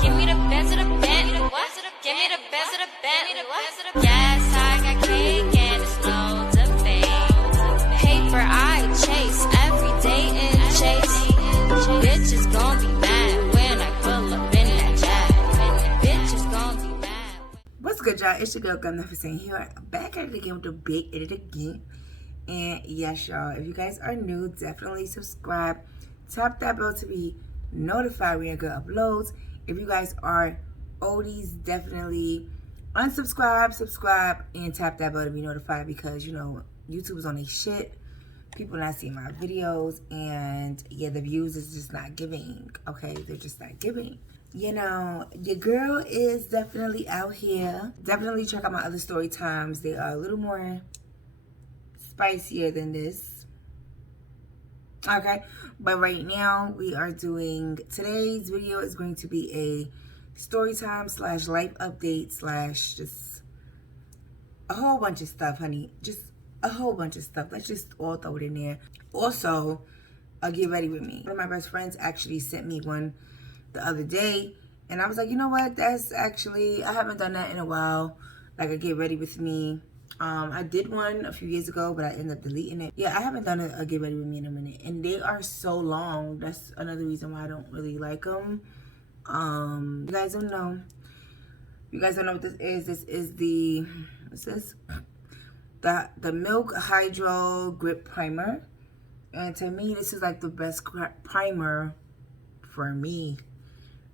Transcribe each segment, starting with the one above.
Give me the best of the Bentley. What? Give me the best of the Bentley. What? Yes, I got cake and it's no debate. Paper I chase every day in chase. Bitches gon' be mad when I pull up in that jag. Bitches gon' be mad. What's good, y'all? It's your girl Glam.Nefercent here, back at it again with the big edit again. And yes, y'all, if you guys are new, definitely subscribe. Tap that bell to be notified when your girl uploads. If you guys are oldies, definitely unsubscribe, subscribe, and tap that bell to be notified, because you know YouTube is on their shit. People not seeing my videos, and yeah, the views is just not giving. Okay, they're just not giving. You know, your girl is definitely out here. Definitely check out my other story times. They are a little more spicier than this. Okay, but right now we are doing, today's video is going to be a story time slash life update slash just a whole bunch of stuff, honey. Just a whole bunch of stuff. Let's just all throw it in there. Also, get ready with me. One of my best friends actually sent me one the other day, and I was like, you know what, that's actually, I haven't done that in a while, like a get ready with me. I did one a few years ago, but I ended up deleting it. Yeah, I haven't done a get ready with me in a minute, and they are so long. That's another reason why I don't really like them. You guys don't know. You guys don't know what this is. This is the, what's this? The Milk Hydro Grip Primer. And to me, this is like the best primer for me.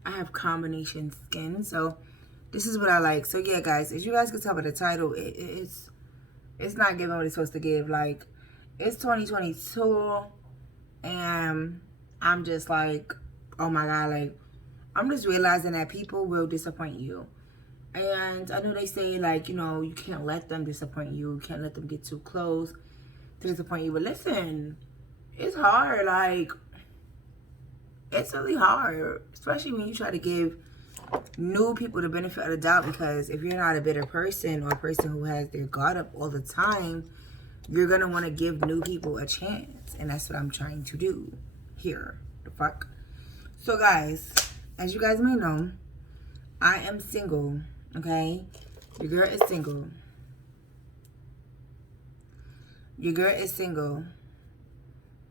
I have combination skin, so this is what I like. So yeah, guys, as you guys can tell by the title, it's not giving what it's supposed to give. Like, it's 2022, and I'm just like, oh my God, like, I'm just realizing that people will disappoint you. And I know they say, like, you know, you can't let them disappoint you. You can't let them get too close to disappoint you. But listen, it's hard. Like, it's really hard, especially when you try to give new people the benefit of the doubt, because if you're not a bitter person or a person who has their guard up all the time, you're gonna want to give new people a chance, and that's what I'm trying to do here. The fuck. So guys, as you guys may know, I am single. Okay, your girl is single. Your girl is single.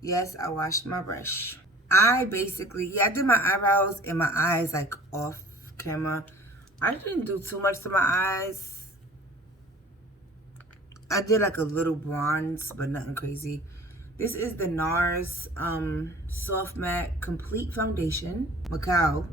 Yes, I washed my brush. I basically, yeah, I did my eyebrows and my eyes like off camera. I didn't do too much to my eyes. I did like a little bronze, but nothing crazy. This is the NARS Soft Matte Complete Foundation, Macau.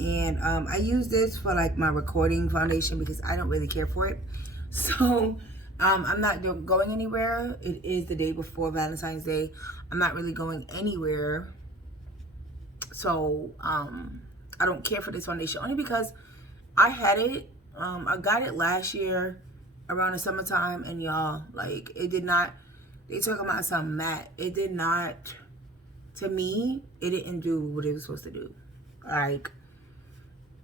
And I use this for like my recording foundation because I don't really care for it. So I'm not going anywhere. It is the day before Valentine's Day. I'm not really going anywhere. So I don't care for this foundation, only because I had it. I got it last year around the summertime, and y'all, like, it did not, they talking about some matte. It did not, to me, it didn't do what it was supposed to do. Like,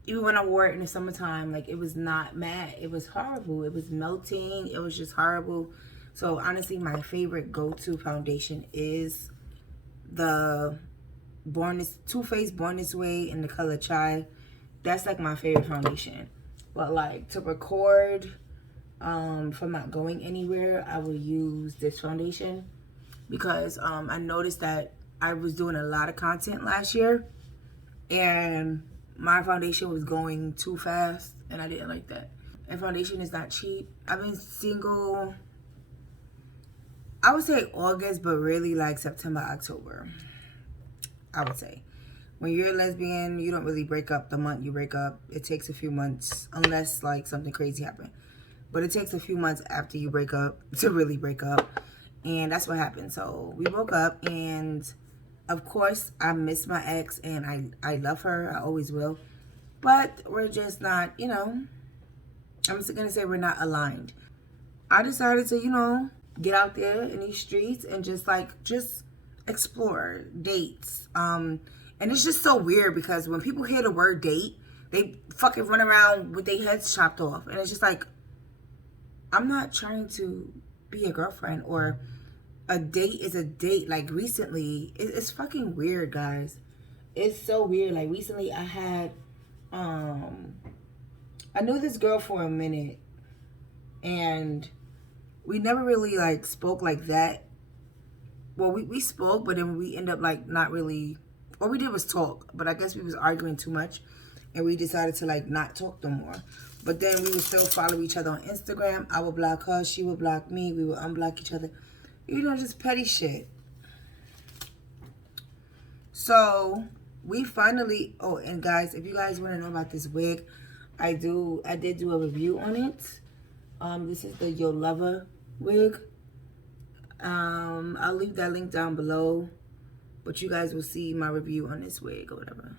even when I wore it in the summertime, like, it was not matte. It was horrible. It was melting. It was just horrible. So honestly, my favorite go-to foundation is the Too Faced Born This Way in the color Chai. That's like my favorite foundation. But like, to record, if I'm not going anywhere, I will use this foundation, because I noticed that I was doing a lot of content last year, and my foundation was going too fast, and I didn't like that. And foundation is not cheap. I've been single, I would say August, but really like September, October, I would say. When you're a lesbian, you don't really break up the month you break up. It takes a few months, unless like something crazy happened. But it takes a few months after you break up to really break up. And that's what happened. So we broke up, and of course I miss my ex, and I love her. I always will. But we're just not, you know, I'm just gonna say we're not aligned. I decided to, you know, get out there in these streets and just explore dates. And it's just so weird, because when people hear the word date, they fucking run around with their heads chopped off. And it's just like, I'm not trying to be a girlfriend, or a date is a date. Like, recently, it's fucking weird, guys. it's so weird. Like recently I had I knew this girl for a minute, and we never really like spoke like that. Well, we spoke, but then we end up like not really. All we did was talk, but I guess we was arguing too much, and we decided to like not talk no more. But then we would still follow each other on Instagram. I would block her, she would block me, we would unblock each other. You know, just petty shit. So we finally, oh, and guys, if you guys want to know about this wig, I did do a review on it. This is the Yo Lover wig. I'll leave that link down below, but you guys will see my review on this wig or whatever.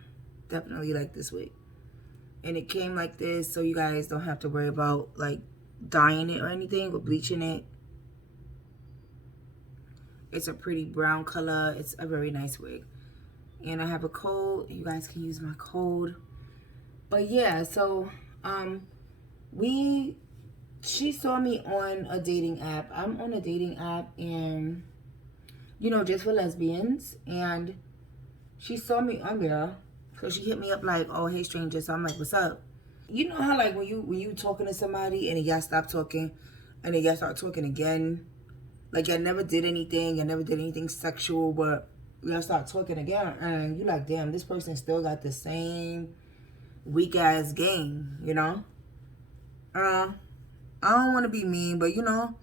Definitely like this wig. And it came like this, so you guys don't have to worry about like dyeing it or anything or bleaching it. It's a pretty brown color. It's a very nice wig. And I have a code. You guys can use my code. But yeah, so she saw me on a dating app. I'm on a dating app, and you know, just for lesbians, and she saw me on there. So she hit me up like, oh, hey stranger. So I'm like, what's up? You know how like when you talking to somebody and then y'all stop talking and then y'all start talking again? Like y'all never did anything sexual, but y'all start talking again, and you like, damn, this person still got the same weak ass game, you know? I don't want to be mean, but you know,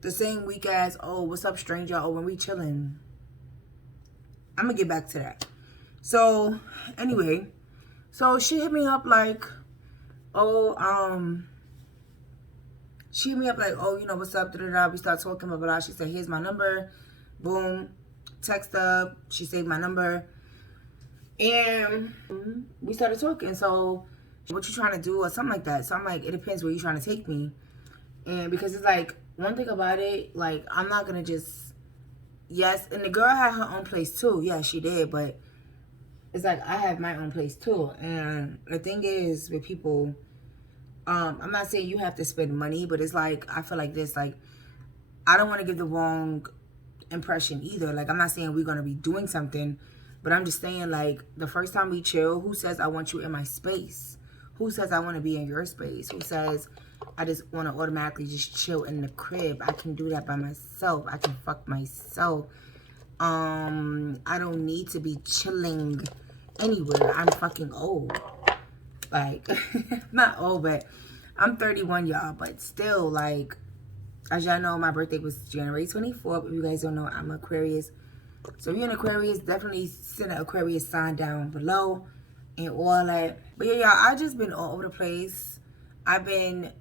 the same weak ass, oh, what's up stranger, oh, when we chilling. I'm gonna get back to that. So anyway, so she hit me up like, oh, she hit me up like, oh, you know, what's up, da-da-da. We start talking, blah, blah, blah. She said, here's my number. Boom. Text her. She saved my number. And we started talking. So, what you trying to do or something like that. So, I'm like, it depends where you trying to take me. And because it's like, one thing about it, like, I'm not going to just, yes. And the girl had her own place too. Yeah, she did. But it's like, I have my own place too. And the thing is, with people, I'm not saying you have to spend money, but it's like, I feel like this, like, I don't want to give the wrong impression either. Like, I'm not saying we're going to be doing something, but I'm just saying, like, the first time we chill, who says I want you in my space? Who says I want to be in your space? Who says I just want to automatically just chill in the crib? I can do that by myself. I can fuck myself. I don't need to be chilling anywhere. I'm fucking old. Like, not old, but I'm 31, y'all. But still, like, as y'all know, my birthday was January 24th. If you guys don't know, I'm Aquarius. So if you're an Aquarius, definitely send an Aquarius sign down below and all that. But yeah, y'all, I just been all over the place. I've been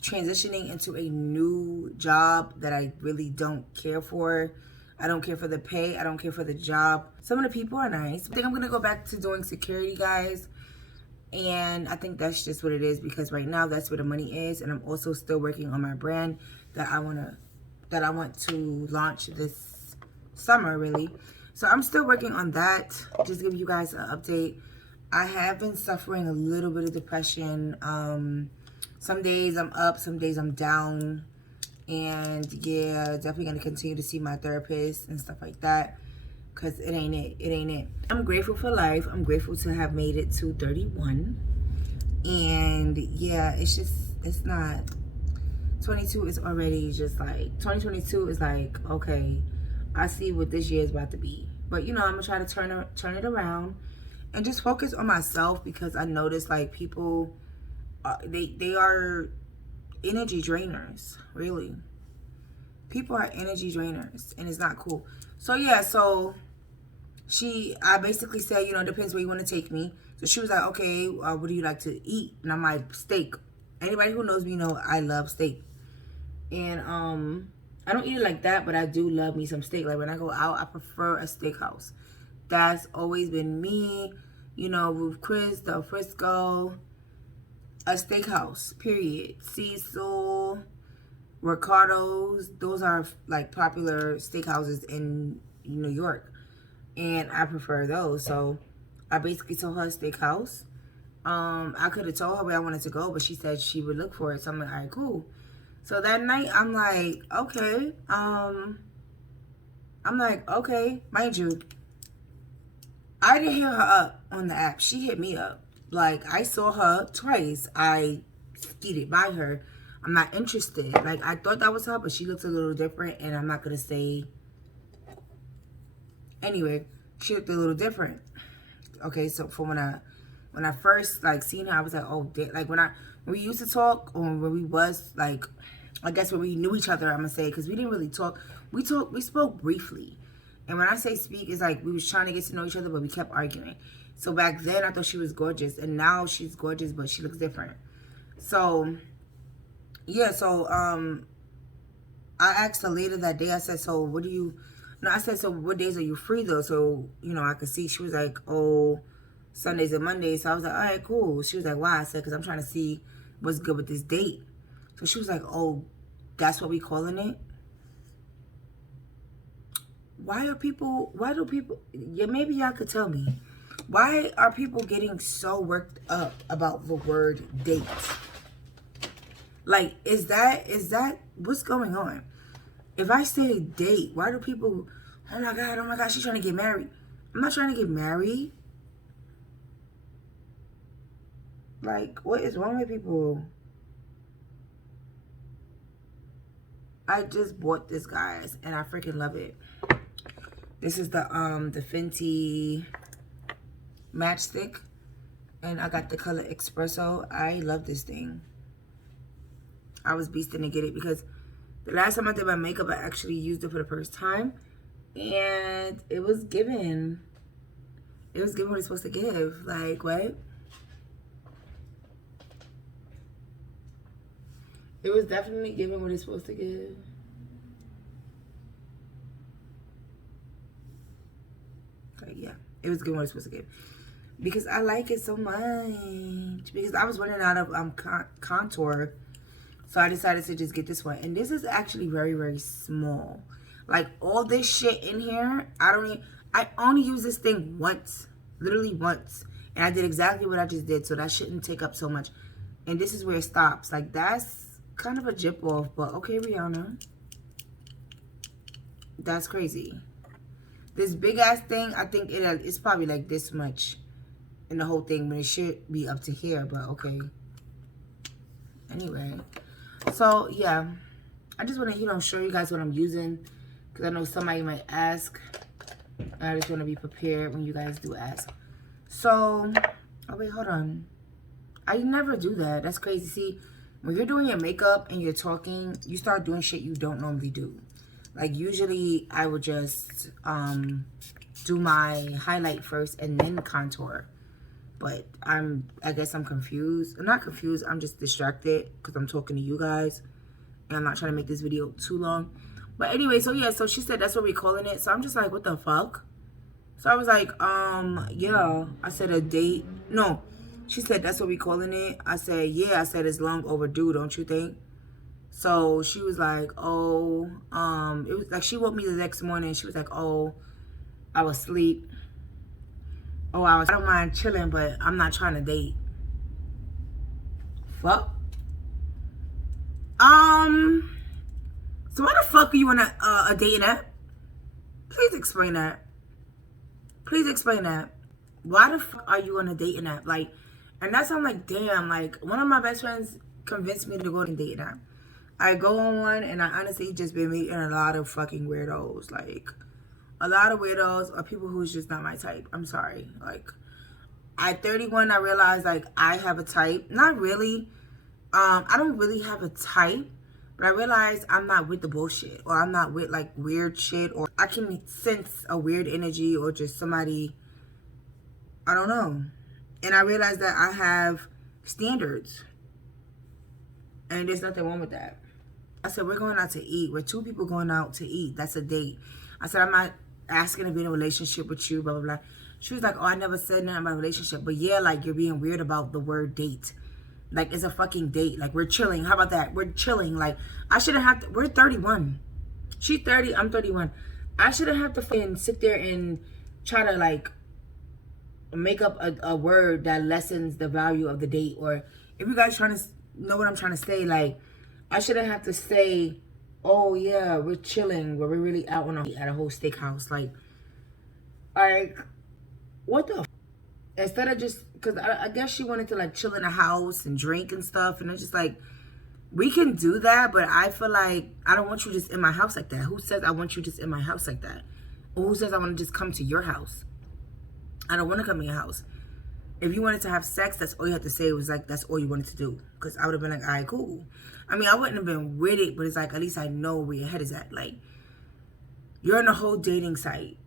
transitioning into a new job that I really don't care for. I don't care for the pay. I don't care for the job. Some of the people are nice. I think I'm going to go back to doing security, guys. And I think that's just what it is, because right now that's where the money is. And I'm also still working on my brand that I want to launch this summer, really. So I'm still working on that. Just give you guys an update. I have been suffering a little bit of depression. Some days I'm up, some days I'm down. And yeah, definitely gonna continue to see my therapist and stuff like that. Because it ain't it. It ain't it. I'm grateful for life. I'm grateful to have made it to 31. And yeah, it's just, it's not. 22 is already just like, 2022 is like, okay, I see what this year is about to be. But you know, I'm going to try to turn it around and just focus on myself, because I notice like people, they are energy drainers, really. People are energy drainers, and it's not cool. So yeah, so I basically said, you know, it depends where you want to take me. So she was like, okay, what do you like to eat? And I'm like, steak. Anybody who knows me know I love steak. And I don't eat it like that, but I do love me some steak. Like when I go out, I prefer a steakhouse. That's always been me. You know, with Chris, Del Frisco, a steakhouse, period. Cecil, Ricardo's, those are like popular steakhouses in New York. And I prefer those. So I basically told her a steakhouse. I could have told her where I wanted to go, but she said she would look for it. So I'm like, all right, cool. So that night, I'm like, okay. Mind you, I didn't hit her up on the app. She hit me up. Like, I saw her twice. I skeeted by her. I'm not interested. Like, I thought that was her, but she looks a little different, and I'm not going to say. Anyway, she looked a little different. Okay, so from when I first, like, seen her, I was like, oh, like, when we used to talk, or when we was, like, I guess when we knew each other, I'm going to say, because we didn't really talk. We spoke briefly. And when I say speak, it's like we was trying to get to know each other, but we kept arguing. So back then, I thought she was gorgeous. And now she's gorgeous, but she looks different. So, yeah, so, I asked her later that day, I said, so what do you, no, I said, so what days are you free, though? So, you know, I could see. She was like, oh, Sundays and Mondays. So I was like, all right, cool. She was like, why? I said, because I'm trying to see what's good with this date. So she was like, oh, that's what we calling it? Why do people, yeah, maybe y'all could tell me. Why are people getting so worked up about the word date? Like, is that, what's going on? If I say date, why do people, oh my God, she's trying to get married. I'm not trying to get married. Like, what is wrong with people? I just bought this, guys, and I freaking love it. This is the Fenty matchstick, and I got the color Espresso. I love this thing. I was beasting to get it because the last time I did my makeup, I actually used it for the first time, and it was giving. It was giving what it's supposed to give. Like, what? It was definitely giving what it's supposed to give. Like, yeah, it was giving what it's supposed to give. Because I like it so much. Because I was running out of contour. So I decided to just get this one. And this is actually very, very small. Like, all this shit in here, I only use this thing once. Literally once. And I did exactly what I just did. So that shouldn't take up so much. And this is where it stops. Like, that's kind of a jip off. But okay, Rihanna. That's crazy. This big ass thing, I think it's probably like this much in the whole thing. But it should be up to here. But okay. Anyway. So, yeah. I just want to, you know, show you guys what I'm using. Because I know somebody might ask. And I just want to be prepared when you guys do ask. So, oh wait, hold on. I never do that. That's crazy. See, when you're doing your makeup and you're talking, you start doing shit you don't normally do. Like, usually I would just do my highlight first and then contour. But I guess I'm confused. I'm not confused. I'm just distracted because I'm talking to you guys. And I'm not trying to make this video too long. But anyway, so yeah, so she said that's what we're calling it. So I'm just like, what the fuck? So I was like, yeah. I said a date. No. She said that's what we calling it. I said, yeah. I said it's long overdue, don't you think? So she was like, oh, it was like she woke me the next morning. She was like, oh, I was asleep. Oh, I don't mind chilling, but I'm not trying to date. Fuck. So why the fuck are you on a dating app? Please explain that. Please explain that. Why the fuck are you on a dating app? Like, and that's I'm like, damn, like, one of my best friends convinced me to go on a dating app. I go on one, and I honestly just been meeting a lot of fucking weirdos. Like, a lot of weirdos or people who's just not my type. I'm sorry. Like, at 31, I realized, like, I have a type. Not really. I don't really have a type. But I realized I'm not with the bullshit. Or I'm not with, like, weird shit. Or I can sense a weird energy or just somebody, I don't know. And I realized that I have standards. And there's nothing wrong with that. I said, we're going out to eat. We're two people going out to eat. That's a date. I said, I'm not asking to be in a relationship with you, blah, blah, blah. She was like, oh, I never said nothing about a relationship. But yeah, like, you're being weird about the word date. Like, it's a fucking date. Like, we're chilling. How about that? We're chilling. Like, I shouldn't have to. We're 31. She's 30. I'm 31. I shouldn't have to fucking sit there and try to, like, make up a word that lessens the value of the date. Or if you guys trying to know what I'm trying to say, like, I shouldn't have to say, oh, yeah, we're chilling. Where we're really out on at a whole steakhouse. Like, what the instead of just, because I guess she wanted to like chill in the house and drink and stuff, and it's just like, we can do that, but I feel like I don't want you just in my house like that. Who says I want you just in my house like that? Or who says I want to just come to your house? I don't want to come to your house. If you wanted to have sex, that's all you had to say. It was like, that's all you wanted to do. Because I would have been like, all right, cool. I mean, I wouldn't have been with it, but it's like, at least I know where your head is at. Like, you're on a whole dating site.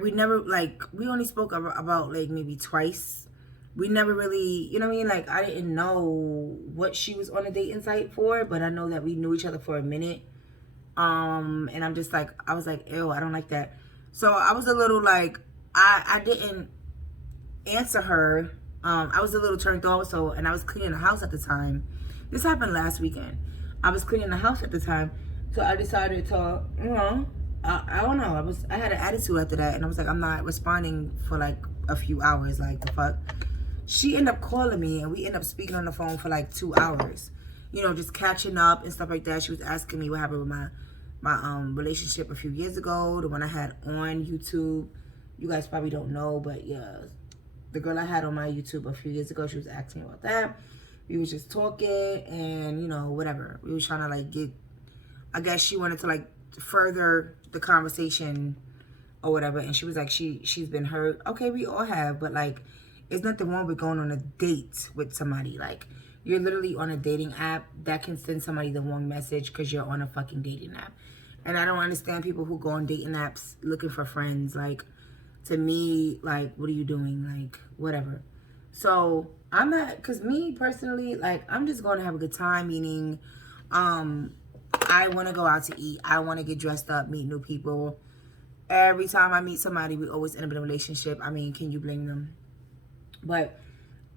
We never, like, we only spoke about like, maybe twice. We never really, you know what I mean? Like, I didn't know what she was on a dating site for, but I know that we knew each other for a minute. And I'm just like, I was like, ew, I don't like that. So I was a little like, I didn't answer her. I was a little turned off, and I was cleaning the house at the time. This happened last weekend. I was cleaning the house at the time, so I decided to, you know, I don't know. I had an attitude after that, and I was like, I'm not responding for like a few hours. Like, the fuck. She ended up calling me, and we ended up speaking on the phone for like 2 hours. You know, just catching up and stuff like that. She was asking me what happened with my relationship a few years ago, the one I had on YouTube. You guys probably don't know, but yeah, the girl I had on my YouTube a few years ago, she was asking me about that. We was just talking, and you know, whatever. We was trying to like get, I guess she wanted to like further the conversation or whatever, and she was like, she's been hurt. Okay, we all have, but like, there's nothing wrong with going on a date with somebody. Like, you're literally on a dating app that can send somebody the wrong message because you're on a fucking dating app. And I don't understand people who go on dating apps looking for friends. Like, to me, like, what are you doing? Like, whatever. So I'm not, because me personally, like, I'm just going to have a good time, meaning I want to go out to eat. I want to get dressed up, meet new people. Every time I meet somebody, we always end up in a relationship. I mean, can you blame them? But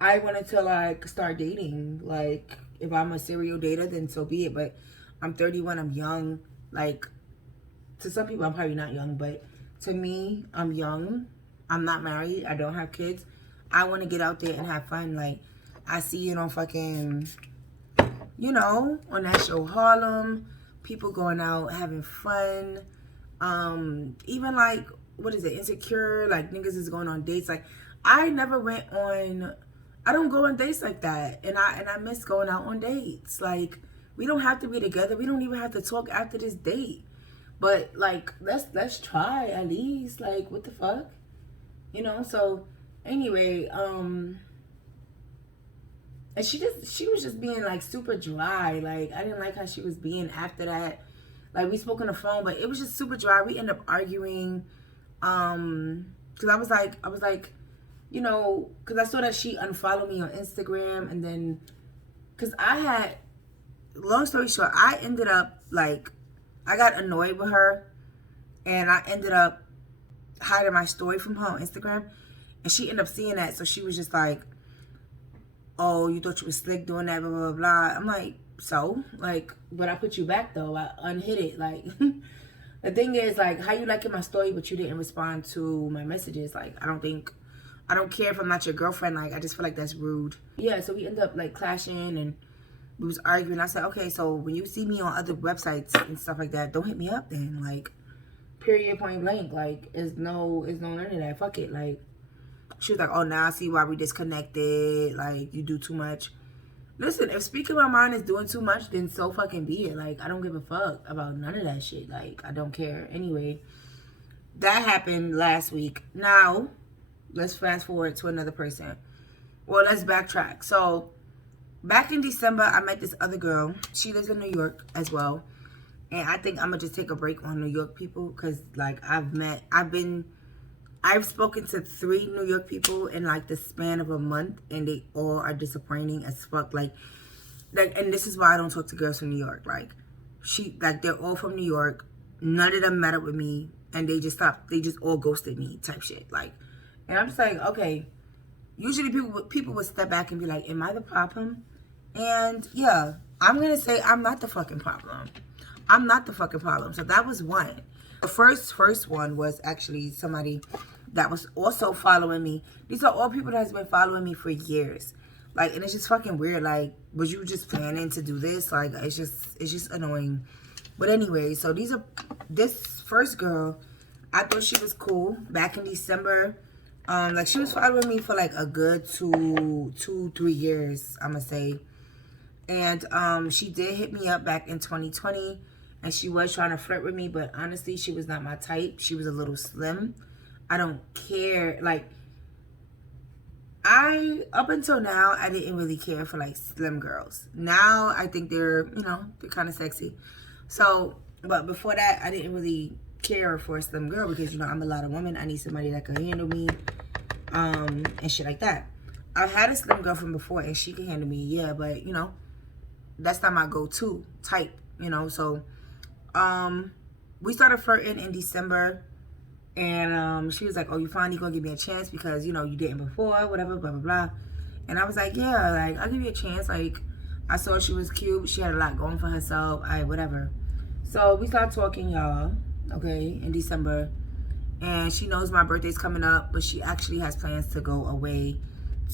I wanted to like start dating. Like, if I'm a serial dater, then so be it. But I'm 31, I'm young. Like, to some people I'm probably not young, but to me, I'm young. I'm not married. I don't have kids. I want to get out there and have fun. Like, I see it on fucking, you know, on that show Harlem. People going out having fun. Even like, what is it, Insecure? Like, niggas is going on dates. Like, I never went on, I don't go on dates like that. And I miss going out on dates. Like, we don't have to be together. We don't even have to talk after this date. But like, let's try at least. Like, what the fuck? You know, so anyway, and she was just being like super dry. Like, I didn't like how she was being after that. Like, we spoke on the phone, but it was just super dry. We ended up arguing. Cause I was like, you know, cause I saw that she unfollowed me on Instagram, and then, cause I had, long story short, I ended up like, I got annoyed with her, and I ended up hiding my story from her on Instagram, and she ended up seeing that, so she was just like, oh, you thought you was slick doing that, blah, blah, blah. I'm like, so? Like, but I put you back, though. I unhid it. Like, the thing is, like, how you liking my story, but you didn't respond to my messages? Like, I don't care if I'm not your girlfriend. Like, I just feel like that's rude. Yeah, so we ended up, like, clashing, and we was arguing. I said, okay, so when you see me on other websites and stuff like that, don't hit me up then. Like, period, point blank. Like, it's no none of that. Fuck it. Like, she was like, oh, now I see why we disconnected. Like, you do too much. Listen, if speaking my mind is doing too much, then so fucking be it. Like, I don't give a fuck about none of that shit. Like, I don't care. Anyway, that happened last week. Now, let's fast forward to another person. Well, let's backtrack. So, back in December, I met this other girl. She lives in New York as well. And I think I'm going to just take a break on New York people. Because, like, I've spoken to 3 New York people in, like, the span of a month. And they all are disappointing as fuck. Like, and this is why I don't talk to girls from New York. Like, they're all from New York. None of them met up with me. And they just stopped. They just all ghosted me type shit. Like, and I'm just like, okay. Usually people would step back and be like, am I the problem? And yeah, I'm going to say I'm not the fucking problem. I'm not the fucking problem. So that was one. The first one was actually somebody that was also following me. These are all people that has been following me for years. Like, and it's just fucking weird. Like, was you just planning to do this? Like, it's just annoying. But anyway, so this first girl, I thought she was cool. Back in December, Like she was following me for like a good 3 years, I'm gonna say. And she did hit me up back in 2020, and she was trying to flirt with me, but honestly, she was not my type. She was a little slim. I don't care. Like, up until now, I didn't really care for like slim girls. Now I think they're, they're kind of sexy. So, but before that, I didn't really care for a slim girl because, I'm a lot of women. I need somebody that can handle me, and shit like that. I've had a slim girl from before, and she can handle me, yeah, but, that's not my go-to type, So, we started flirting in December, and she was like, oh, you finally gonna give me a chance because, you didn't before, whatever, blah, blah, blah. And I was like, yeah, like, I'll give you a chance. Like, I saw she was cute. She had a lot going for herself. Whatever. So, we started talking, y'all, okay, in December. And she knows my birthday's coming up, but she actually has plans to go away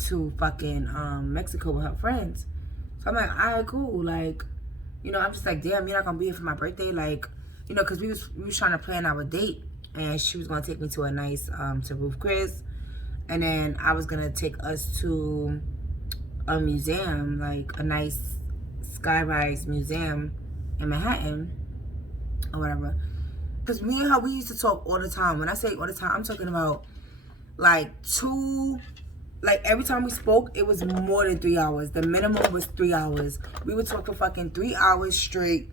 to fucking Mexico with her friends. So I'm like, all right, cool. Like, I'm just like, damn, you're not gonna be here for my birthday, like, because we was trying to plan our date, and she was gonna take me to a nice to Roof Chris, and then I was gonna take us to a museum, like a nice skyrise museum in Manhattan or whatever. Because me and her, we used to talk all the time. When I say all the time, I'm talking about like every time we spoke, it was more than 3 hours. The minimum was 3 hours. We would talk for fucking 3 hours straight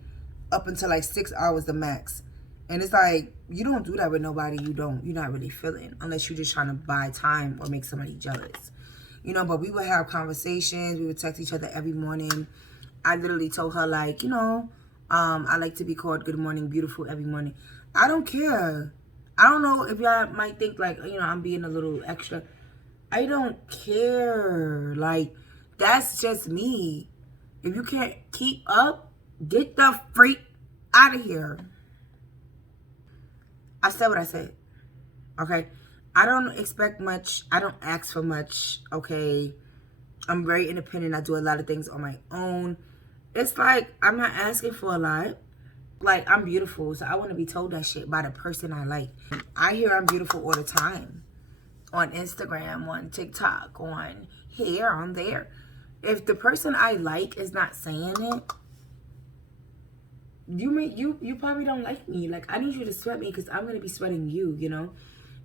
up until like 6 hours the max. And it's like, you don't do that with nobody you're not really feeling, unless you're just trying to buy time or make somebody jealous. But we would have conversations. We would text each other every morning. I literally told her, like, I like to be called good morning, beautiful every morning. I don't care. I don't know if y'all might think like, I'm being a little extra. I don't care. Like, that's just me. If you can't keep up, get the freak out of here. I said what I said. Okay? I don't expect much. I don't ask for much. Okay? I'm very independent. I do a lot of things on my own. It's like, I'm not asking for a lot. Like, I'm beautiful, so I want to be told that shit by the person I like. I hear I'm beautiful all the time. On Instagram, on TikTok, on here, on there. If the person I like is not saying it, you probably don't like me. Like, I need you to sweat me because I'm going to be sweating you,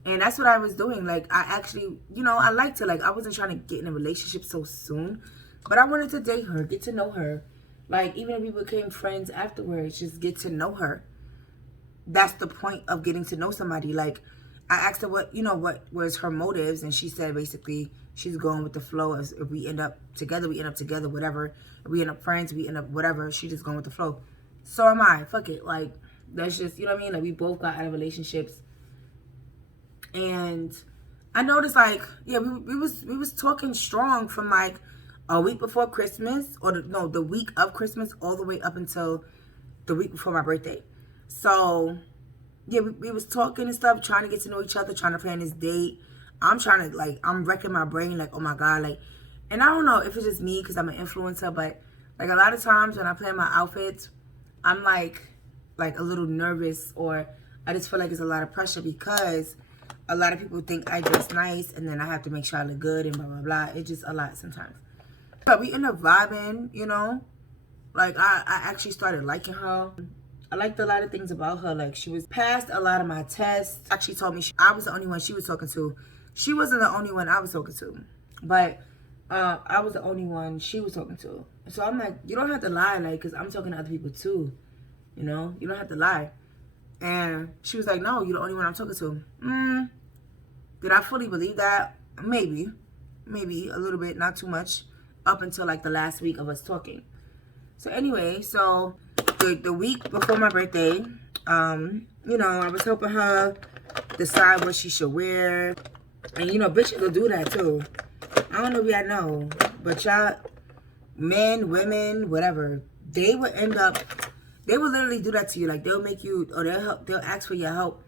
And that's what I was doing. Like, I actually, I like to, like, I wasn't trying to get in a relationship so soon. But I wanted to date her, get to know her. Like, even if we became friends afterwards, just get to know her. That's the point of getting to know somebody. Like, I asked her what was her motives, and she said basically she's going with the flow. If we end up together, we end up together, whatever. If we end up friends, we end up whatever. She just going with the flow. So am I. Fuck it. Like, that's just, you know what I mean? Like, we both got out of relationships. And I noticed, like, yeah, we was talking strong from, like, a week before Christmas, or the week of Christmas, all the way up until the week before my birthday. So, yeah, we was talking and stuff, trying to get to know each other, trying to plan this date. I'm trying to, like, I'm wrecking my brain, like, oh my God, like, and I don't know if it's just me because I'm an influencer, but, like, a lot of times when I plan my outfits, I'm, like a little nervous, or I just feel like it's a lot of pressure because a lot of people think I dress nice, and then I have to make sure I look good and blah, blah, blah. It's just a lot sometimes. But we end up vibing, Like, I actually started liking her. I liked a lot of things about her. Like, she was past a lot of my tests. Actually told me I was the only one she was talking to. She wasn't the only one I was talking to. But I was the only one she was talking to. So I'm like, you don't have to lie, like, because I'm talking to other people too. You don't have to lie. And she was like, no, you're the only one I'm talking to. Did I fully believe that? Maybe. Maybe a little bit, not too much. Up until, like, the last week of us talking. So anyway, so the week before my birthday, I was helping her decide what she should wear. And, bitches will do that too. I don't know if y'all know, but y'all, men, women, whatever, they will literally do that to you. Like, they'll make you, or they'll ask for your help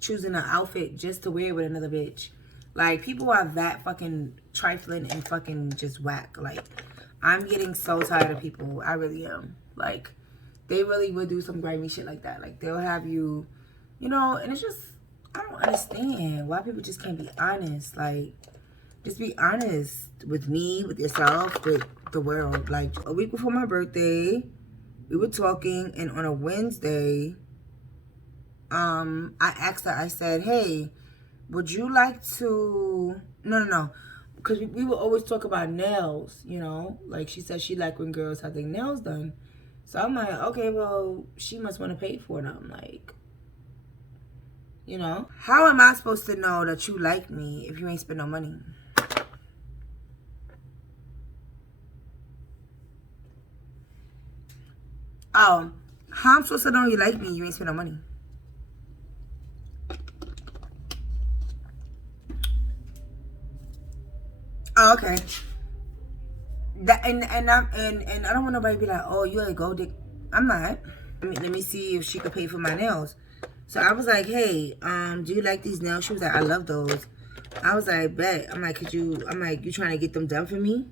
choosing an outfit just to wear with another bitch. Like, people are that fucking trifling and fucking just whack. Like, I'm getting so tired of people. I really am. Like, they really would do some grimy shit like that. Like, they'll have you, and it's just, I don't understand why people just can't be honest. Like, just be honest with me, with yourself, with the world. Like, a week before my birthday, we were talking, and on a Wednesday, I asked her, I said, hey, would you like to... No. Because we would always talk about nails, you know? Like, she said she liked when girls had their nails done. So I'm like, okay, well, she must want to pay for them. Like, you know? How am I supposed to know that you like me if you ain't spend no money? Oh, how am I supposed to know you like me? You ain't spend no money. Oh, okay. That and I don't want nobody to be like, oh, you a gold dick. I'm not. Let me see if she could pay for my nails. So I was like, hey, do you like these nails? She was like, I love those. I was like, bet. I'm like, you trying to get them done for me?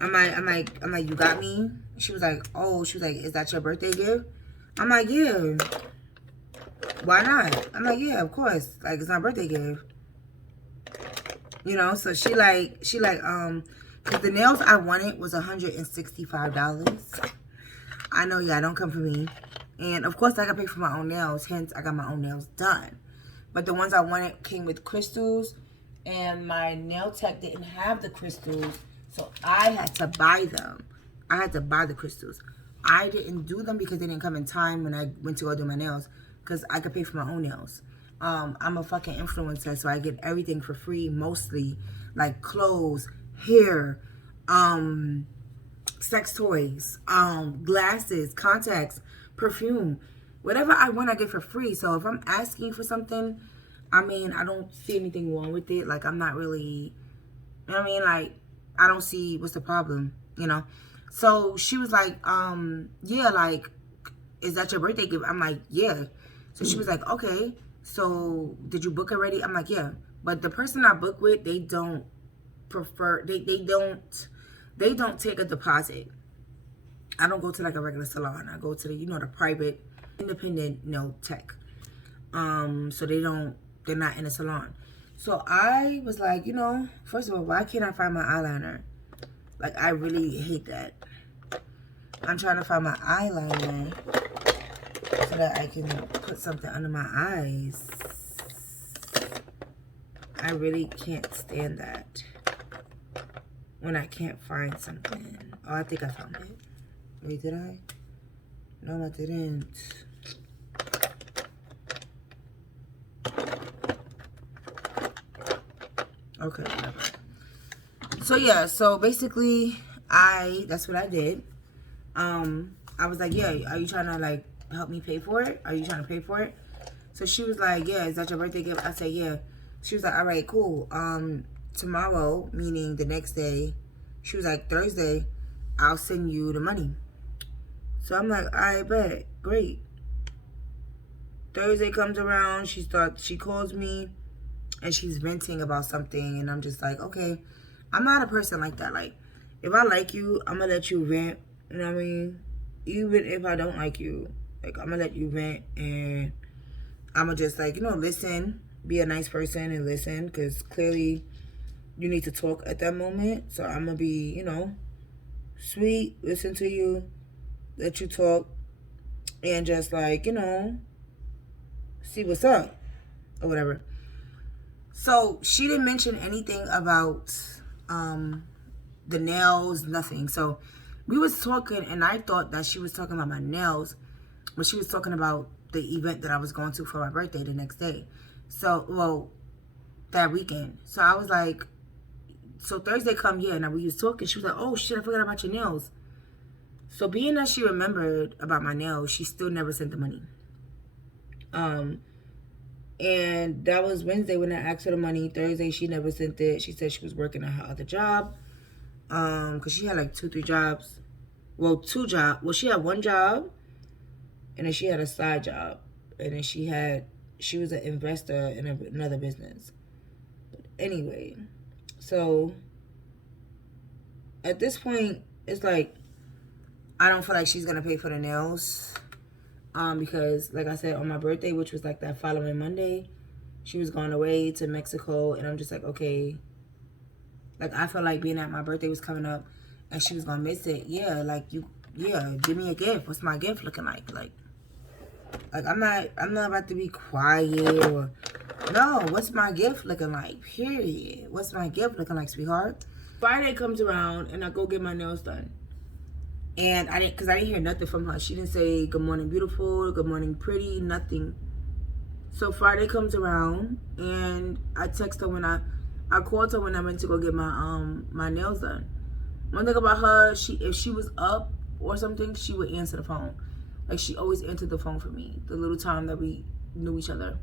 I'm like, you got me? She was like, oh, she was like, is that your birthday gift? I'm like, yeah. Why not? I'm like, yeah, of course. Like, it's my birthday gift. You know, so she like, because the nails I wanted was $165. I know, yeah, don't come for me. And, of course, I got to pay for my own nails. Hence, I got my own nails done. But the ones I wanted came with crystals. And my nail tech didn't have the crystals. So, I had to buy them. I had to buy the crystals. I didn't do them because they didn't come in time when I went to go do my nails. Because I could pay for my own nails. I'm a fucking influencer, so I get everything for free, mostly. Like clothes, hair, sex toys, glasses, contacts, perfume. Whatever I want, I get for free. So if I'm asking for something, I mean, I don't see anything wrong with it. Like, I'm not really, you know what I mean? Like, I don't see what's the problem, you know? So she was like, yeah, like, is that your birthday gift? I'm like, yeah. So she was like, okay. So, did you book already? I'm like, yeah. But the person I book with, they don't prefer, they don't take a deposit. I don't go to like a regular salon. I go to the, you know, the private, independent, you know, tech. So they're not in a salon. So I was like, you know, first of all, why can't I find my eyeliner? Like, I really hate that. I'm trying to find my eyeliner so that I can put something under my eyes. I really can't stand that when I can't find something. Oh, I think I found it. Wait, did I? No, I didn't. Okay, whatever. So yeah, so basically that's what I did. I was like, yeah, are you trying to like help me pay for it? Are you trying to pay for it? So she was like, yeah, is that your birthday gift? I said, yeah. She was like, all right, cool. Tomorrow, meaning the next day, she was like, Thursday, I'll send you the money. So I'm like, I bet, great. Thursday comes around, she calls me, and she's venting about something, and I'm just like, okay. I'm not a person like that. Like, if I like you, I'm gonna let you vent. You know what I mean? Even if I don't like you, like, I'm gonna let you vent, and I'm gonna just, like, you know, listen, be a nice person and listen, because clearly you need to talk at that moment. So I'm gonna be, you know, sweet, listen to you, let you talk, and just, like, you know, see what's up or whatever. So she didn't mention anything about the nails, nothing. So we was talking, and I thought that she was talking about my nails, but she was talking about the event that I was going to for my birthday the next day. So, well, that weekend. So I was like, so Thursday come, yeah, and we was talking. She was like, oh shit, I forgot about your nails. So being that she remembered about my nails, she still never sent the money. And that was Wednesday when I asked her the money. Thursday, she never sent it. She said she was working at her other job. Because she had like 2-3 jobs. Well, 2 jobs. Well, she had 1 job. And then she had a side job. And then she was an investor in another business. But anyway, so at this point, it's like, I don't feel like she's going to pay for the nails. Because like I said, on my birthday, which was like that following Monday, she was going away to Mexico, and I'm just like, okay, like I felt like being at my birthday was coming up and she was gonna miss it. Yeah, like give me a gift. What's my gift looking like? Like I'm not about to be quiet or no, what's my gift looking like? Period. What's my gift looking like, sweetheart? Friday comes around and I go get my nails done. And I didn't hear nothing from her. She didn't say good morning beautiful, good morning pretty, nothing. So Friday comes around and I text her when I called her when I went to go get my nails done. One thing about her, if she was up or something, she would answer the phone. Like she always answered the phone for me the little time that we knew each other.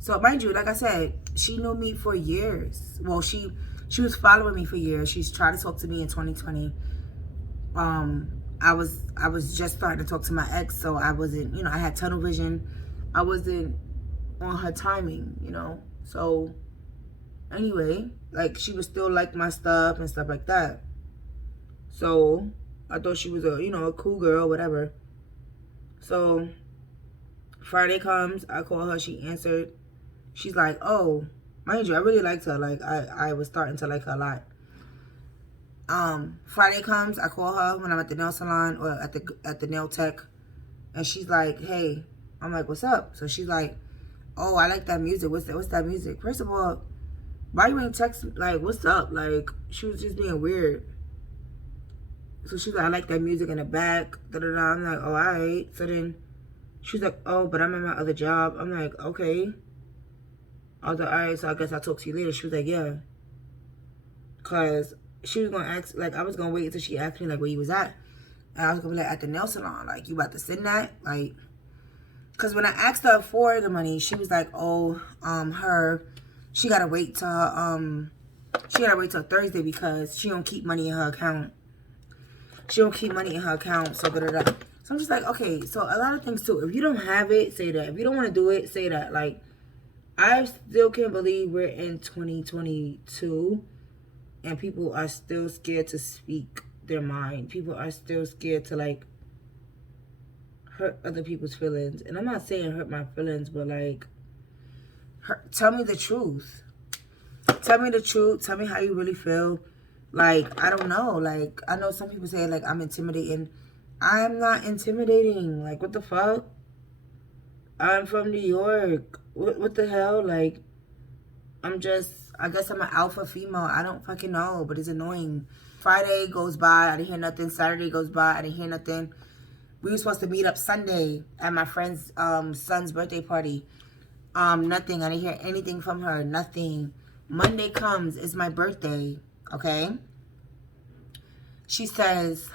So mind you, like I said, she knew me for years. Well, she was following me for years. She's tried to talk to me in 2020. I was just starting to talk to my ex, so I wasn't, you know, I had tunnel vision. I wasn't on her timing, you know. So anyway, like she would still like my stuff and stuff like that. So I thought she was a cool girl, whatever. So Friday comes, I call her, she answered. She's like, oh, mind you, I really liked her. Like I was starting to like her a lot. Friday comes, I call her when I'm at the nail salon or at the nail tech, and she's like, hey. I'm like, what's up? So she's like, oh, I like that music. What's that music? First of all, why you ain't text, like, what's up? Like, she was just being weird. So she's like, I like that music in the back, da-da-da. I'm like, oh, all right. So then she's like, oh, but I'm at my other job. I'm like, okay. I was like, all right, so I guess I'll talk to you later. She was like, yeah. Because she was going to ask, like, I was going to wait until she asked me, like, where you was at. And I was going to be like, at the nail salon. Like, you about to send that? Like, because when I asked her for the money, she was like, oh, she got to wait till, Thursday because she don't keep money in her account. She don't keep money in her account, so da-da-da. So I'm just like, okay, so a lot of things, too. If you don't have it, say that. If you don't want to do it, say that. Like, I still can't believe we're in 2022 and people are still scared to speak their mind. People are still scared to, like, hurt other people's feelings. And I'm not saying hurt my feelings, but, like, tell me the truth. Tell me the truth. Tell me how you really feel. Like, I don't know. Like, I know some people say, like, I'm intimidating. I'm not intimidating. Like, what the fuck? I'm from New York. What the hell? Like, I guess I'm an alpha female. I don't fucking know, but it's annoying. Friday goes by. I didn't hear nothing. Saturday goes by. I didn't hear nothing. We were supposed to meet up Sunday at my friend's son's birthday party. Nothing. I didn't hear anything from her. Nothing. Monday comes. It's my birthday. Okay? She says,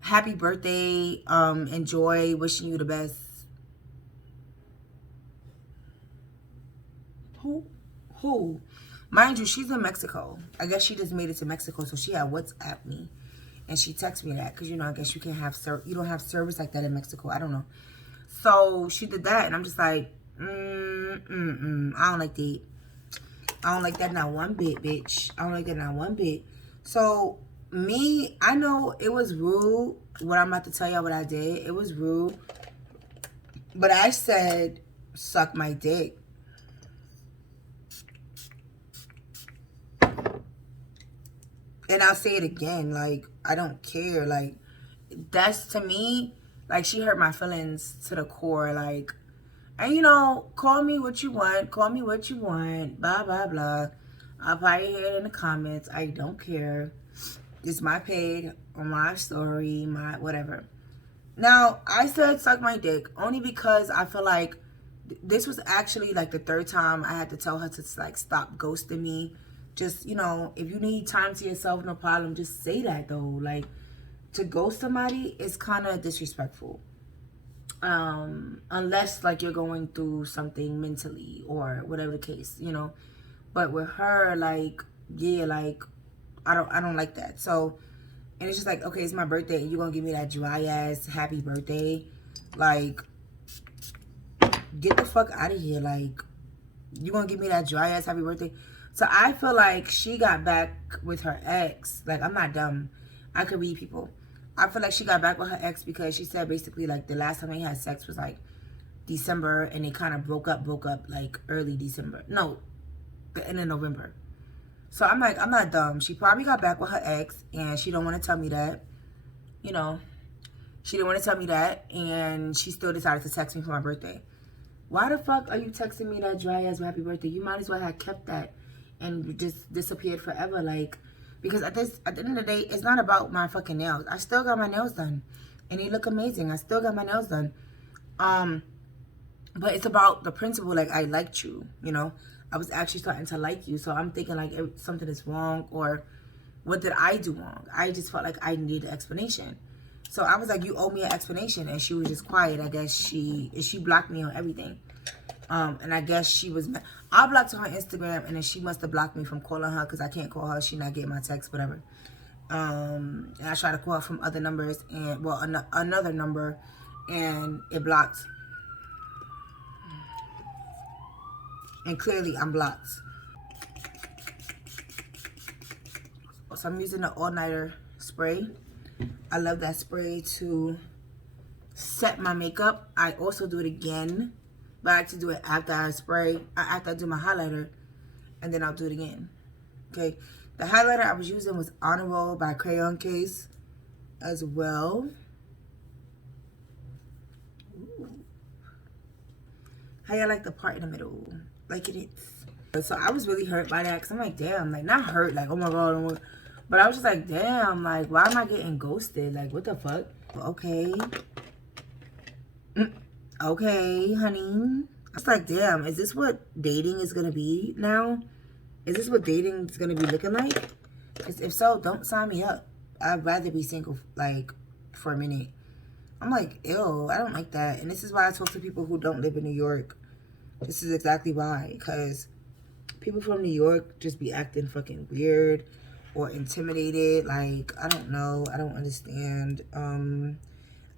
happy birthday. Enjoy. Wishing you the best. Who? Mind you, she's in Mexico. I guess she just made it to Mexico, so she had WhatsApp me. And she texted me that because, you know, I guess you don't have service like that in Mexico. I don't know. So she did that, and I'm just like, I don't like that. I don't like that not one bit, bitch. I don't like that not one bit. So me, I know it was rude what I'm about to tell y'all what I did. It was rude. But I said, suck my dick. And I'll say it again, like, I don't care. Like, that's, to me, like, she hurt my feelings to the core. Like, and, you know, call me what you want. Call me what you want. Blah, blah, blah. I'll probably hear it in the comments. I don't care. It's my page or my story, my whatever. Now, I said suck my dick only because I feel like this was actually, like, the third time I had to tell her to, like, stop ghosting me. Just, you know, if you need time to yourself, no problem. Just say that, though. Like, to ghost somebody is kind of disrespectful. Unless, like, you're going through something mentally or whatever the case, you know. But with her, like, yeah, like, I don't like that. So, and it's just like, okay, it's my birthday, and you're going to give me that dry-ass happy birthday. Like, get the fuck out of here. Like, you're going to give me that dry-ass happy birthday? So I feel like she got back with her ex. Like, I'm not dumb. I could read people. I feel like she got back with her ex because she said basically like the last time they had sex was like December, and they kind of broke up like early December. No, the end of November. So I'm like, I'm not dumb. She probably got back with her ex, and she don't want to tell me that. You know, she didn't want to tell me that, and she still decided to text me for my birthday. Why the fuck are you texting me that dry ass happy birthday? You might as well have kept that and just disappeared forever. Like, because at the end of the day, it's not about my fucking nails. I still got my nails done, and they look amazing. I still got my nails done. But it's about the principle. Like, I liked you, you know. I was actually starting to like you. So I'm thinking like something is wrong, or what did I do wrong? I just felt like I needed an explanation. So I was like, you owe me an explanation. And she was just quiet. I guess she blocked me on everything. And I guess she was, I blocked her on Instagram, and then she must have blocked me from calling her because I can't call her. She not getting my text, whatever. And I tried to call her from other numbers, and well, another number, and it blocked. And clearly I'm blocked. So I'm using the all-nighter spray. I love that spray to set my makeup. I also do it again, but I like to do it after I spray, after I do my highlighter, and then I'll do it again. Okay, the highlighter I was using was Honor Roll by Crayon Case as well. Ooh. How y'all like the part in the middle? Like it is. So I was really hurt by that, because I'm like, damn, like not hurt, like oh my god, but I was just like, damn, like why am I getting ghosted? Like what the fuck? Okay. Okay, honey. I was like, damn, is this what dating is gonna be now? Is this what dating is gonna be looking like? Because if so, don't sign me up. I'd rather be single, like, for a minute. I'm like, ew, I don't like that. And this is why I talk to people who don't live in New York. This is exactly why. Because people from New York just be acting fucking weird or intimidated. Like, I don't know. I don't understand. And,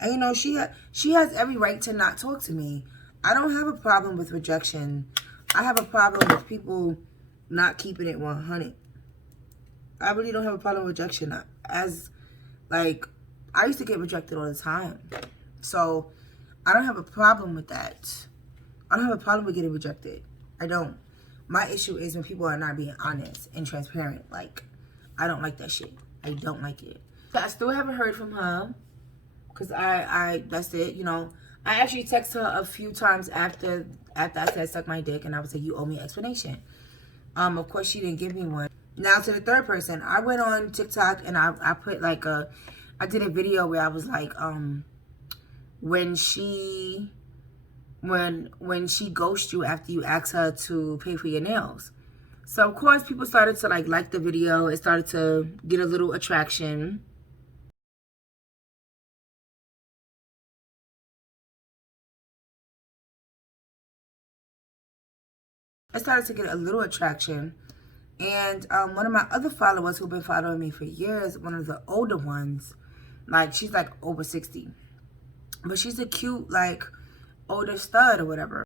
you know, she has every right to not talk to me. I don't have a problem with rejection. I have a problem with people not keeping it 100. I really don't have a problem with rejection. Like, I used to get rejected all the time. So, I don't have a problem with that. I don't have a problem with getting rejected. I don't. My issue is when people are not being honest and transparent. Like, I don't like that shit. I don't like it. I still haven't heard from her. Because that's it, you know. I actually texted her a few times after I said suck my dick. And I was like, you owe me an explanation. Of course, she didn't give me one. Now, to the third person. I went on TikTok and I put like I did a video where I was like, when she ghosts you after you ask her to pay for your nails. So, of course, people started to like the video. It started to get a little attraction. I started to get a little attraction. And one of my other followers who've been following me for years, one of the older ones, like she's like over 60. But she's a cute, like, older stud or whatever.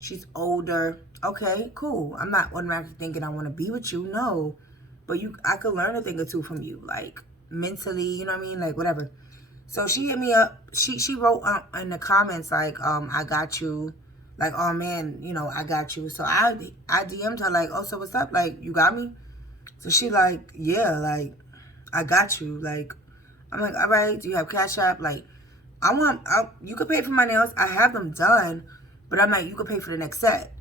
She's older. Okay, cool. I'm not automatically thinking I want to be with you. No. But I could learn a thing or two from you. Like, mentally, you know what I mean? Like, whatever. So she hit me up. She wrote in the comments, like, I got you. Like, oh, man, you know, I got you. So I DM'd her, like, oh, so what's up? Like, you got me? So she like, yeah, like, I got you. Like, I'm like, all right, do you have Cashapp? Like, you could pay for my nails. I have them done. But I'm like, you could pay for the next set.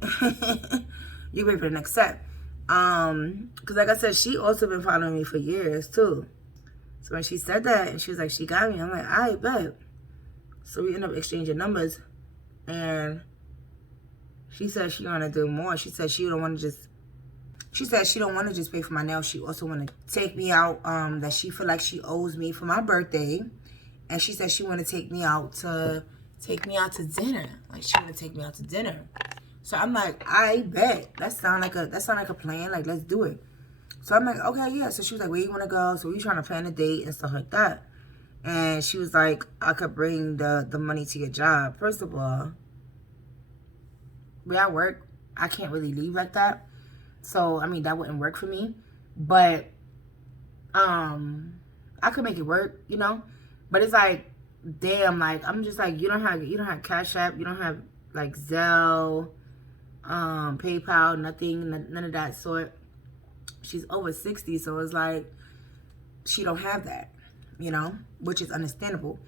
You pay for the next set. Because like I said, she also been following me for years, too. So when she said that, and she was like, she got me, I'm like, all right, bet. So we end up exchanging numbers. And she said she want to do more. She said she don't want to just... She said she don't want to just pay for my nails. She also want to take me out, that she feel like she owes me for my birthday. And she said she want to take me out to dinner. Like, she want to take me out to dinner. So I'm like, I bet. That sound like a plan. Like, let's do it. So I'm like, okay, yeah. So she was like, where you want to go? So we trying to plan a date and stuff like that. And she was like, I could bring the money to your job. First of all, where I work, I can't really leave like that. So, I mean, that wouldn't work for me. But, I could make it work, you know? But it's like, damn, like, I'm just like, you don't have Cashapp, you don't have, like, Zelle, PayPal, nothing, none of that sort. She's over 60, so it's like, she don't have that, you know? Which is understandable.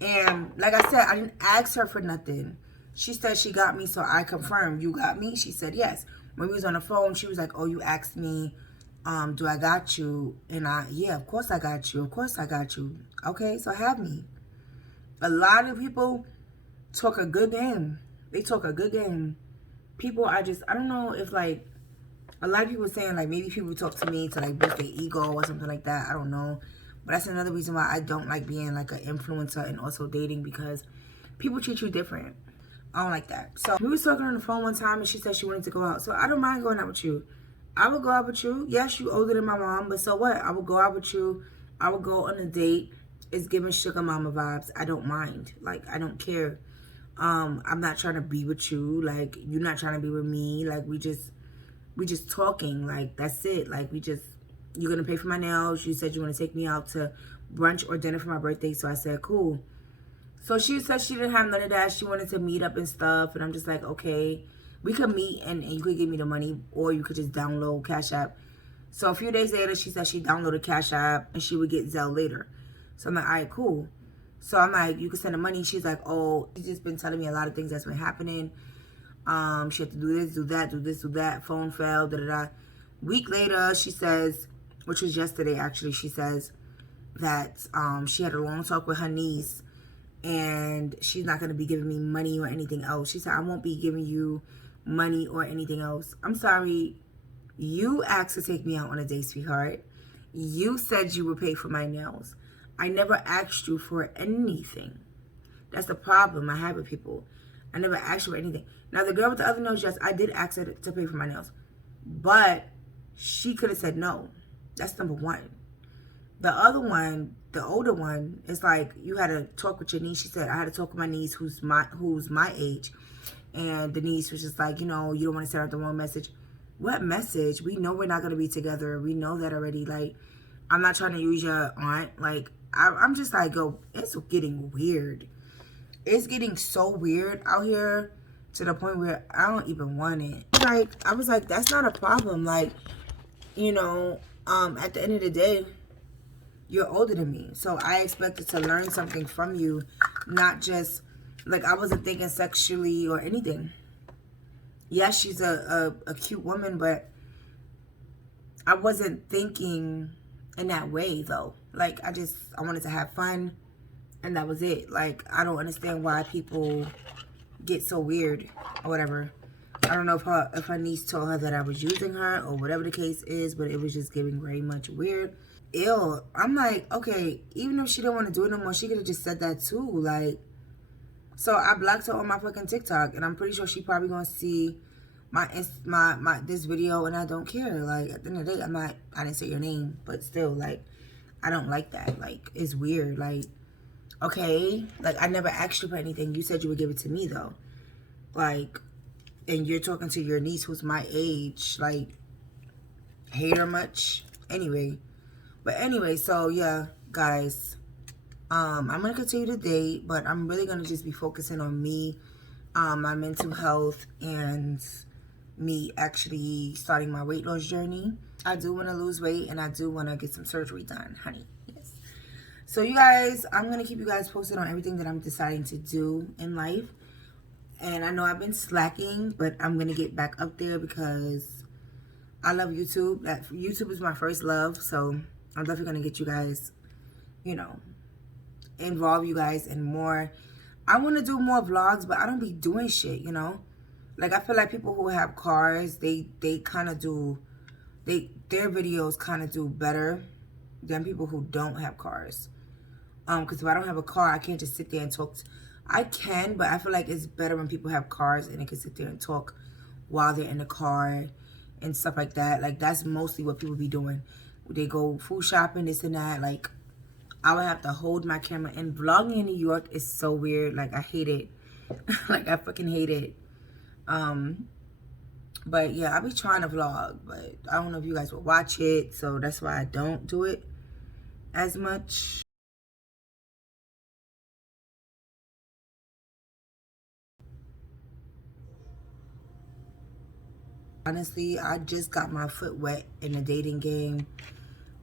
And, like I said, I didn't ask her for nothing. She said she got me, so I confirmed. You got me? She said yes. When we was on the phone, she was like, oh, you asked me, do I got you? And yeah, of course I got you. Of course I got you. Okay, so have me. A lot of people talk a good game. They talk a good game. People I don't know if, like, a lot of people saying, like, maybe people talk to me to, like, boost their ego or something like that. I don't know. But that's another reason why I don't like being, like, an influencer and also dating, because people treat you different. I don't like that. So we was talking on the phone one time and she said she wanted to go out. So I don't mind going out with you. I will go out with you. Yes, you older than my mom, but so what? I will go out with you. I will go on a date. It's giving sugar mama vibes. I don't mind. Like, I don't care. I'm not trying to be with you. Like, you're not trying to be with me. Like, we just talking. Like, that's it. Like, you're gonna pay for my nails. You said you want to take me out to brunch or dinner for my birthday. So I said, cool. So she said she didn't have none of that. She wanted to meet up and stuff. And I'm just like, okay, we could meet and you could give me the money, or you could just download Cashapp. So a few days later, she said she downloaded Cashapp and she would get Zelle later. So I'm like, all right, cool. So I'm like, you can send the money. She's like, oh, she's just been telling me a lot of things that's been happening. She had to do this, do that, do this, do that. Phone fell, da-da-da. Week later, she says, which was yesterday actually, she says that she had a long talk with her niece and she's not going to be giving me money or anything else. She said, I won't be giving you money or anything else. I'm sorry. You asked to take me out on a date, sweetheart. You said you would pay for my nails. I never asked you for anything. That's the problem I have with people. I never asked you for anything. Now, the girl with the other nails, yes, I did ask her to pay for my nails. But she could have said no. That's number one. The other one, the older one, it's like, you had to talk with your niece. She said, I had to talk with my niece who's my age. And the niece was just like, you know, you don't want to send out the wrong message. What message? We know we're not going to be together. We know that already. Like, I'm not trying to use your aunt. Like, I'm just like, it's getting weird. It's getting so weird out here to the point where I don't even want it. Like, I was like, that's not a problem. Like, you know, at the end of the day, you're older than me. So I expected to learn something from you, not just, like, I wasn't thinking sexually or anything. Yes, she's a cute woman, but I wasn't thinking in that way, though. Like, I wanted to have fun, and that was it. Like, I don't understand why people get so weird or whatever. I don't know if her niece told her that I was using her or whatever the case is, but it was just giving very much weird. Ew. I'm like, okay, even if she didn't want to do it no more, she could have just said that too. Like, so I blocked her on my fucking TikTok, and I'm pretty sure she probably gonna see my this video, and I don't care. Like, at the end of the day, I didn't say your name, but still, like, I don't like that. Like, it's weird. Like, okay, like, I never asked you for anything. You said you would give it to me, though. Like, and you're talking to your niece who's my age. Like, hate her much? Anyway. But anyway, so, yeah, guys. I'm going to continue to date, but I'm really going to just be focusing on me, my mental health, and me actually starting my weight loss journey. I do want to lose weight, and I do want to get some surgery done, honey. Yes. So, you guys, I'm going to keep you guys posted on everything that I'm deciding to do in life. And I know I've been slacking, but I'm going to get back up there because I love YouTube. YouTube is my first love, so I'm definitely going to get you guys, you know, involve you guys in more. I want to do more vlogs, but I don't be doing shit, you know. Like, I feel like people who have cars, they kind of do, their videos kind of do better than people who don't have cars. Because if I don't have a car, I can't just sit there and talk. I can, but I feel like it's better when people have cars and they can sit there and talk while they're in the car and stuff like that. Like, that's mostly what people be doing. They go food shopping, this and that. Like, I would have to hold my camera. And vlogging in New York is so weird. Like, I hate it. Like, I fucking hate it. But yeah, I be trying to vlog, but I don't know if you guys will watch it, so that's why I don't do it as much. Honestly, I just got my foot wet in the dating game,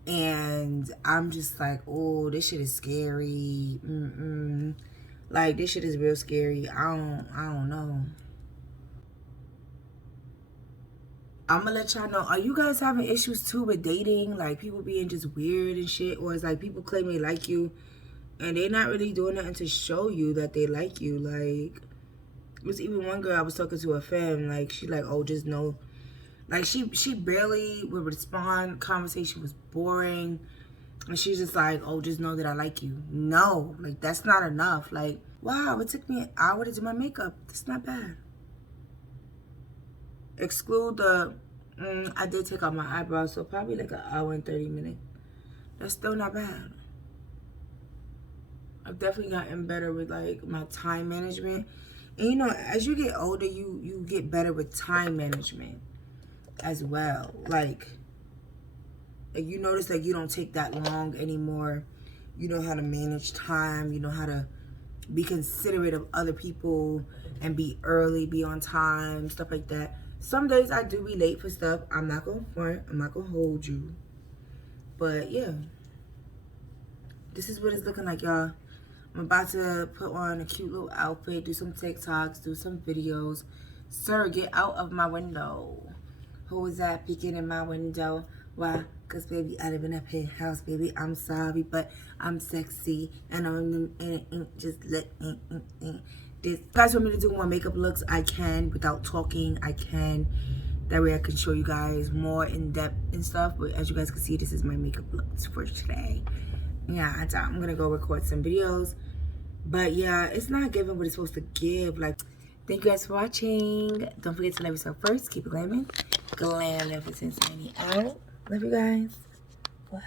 and I'm just like, oh, this shit is scary. Like, this shit is real scary. I don't know. I'm gonna let y'all know, are you guys having issues too with dating? Like, people being just weird and shit? Or it's like people claim they like you and they're not really doing nothing to show you that they like you? Like, it was even one girl I was talking to, a fam, like, she like, oh, just know. Like, she barely would respond. Conversation was boring. And she's just like, oh, just know that I like you. No, like, that's not enough. Like, wow, it took me an hour to do my makeup. That's not bad. Exclude the, I did take out my eyebrows, so probably like an hour and 30 minutes. That's still not bad. I've definitely gotten better with like my time management. And you know, as you get older, you get better with time management as well. Like you notice like you don't take that long anymore. You know how to manage time. You know how to be considerate of other people and be early, be on time, stuff like that. Some days I do be late for stuff. I'm not gonna front. I'm not gonna hold you. But yeah, this is what it's looking like, y'all. I'm about to put on a cute little outfit, do some TikToks, do some videos. Sir, get out of my window. Who is that peeking in my window? Why? Because, baby, I live in a penthouse, baby. I'm sorry, but I'm sexy. And I'm just let this. If you guys want me to do more makeup looks, I can. Without talking, I can. That way I can show you guys more in depth and stuff. But as you guys can see, this is my makeup looks for today. Yeah, I'm going to go record some videos. But yeah, it's not giving what it's supposed to give. Like, thank you guys for watching. Don't forget to love yourself first. Keep it glamming. GlamNefercent signing out. Love you guys. Bye.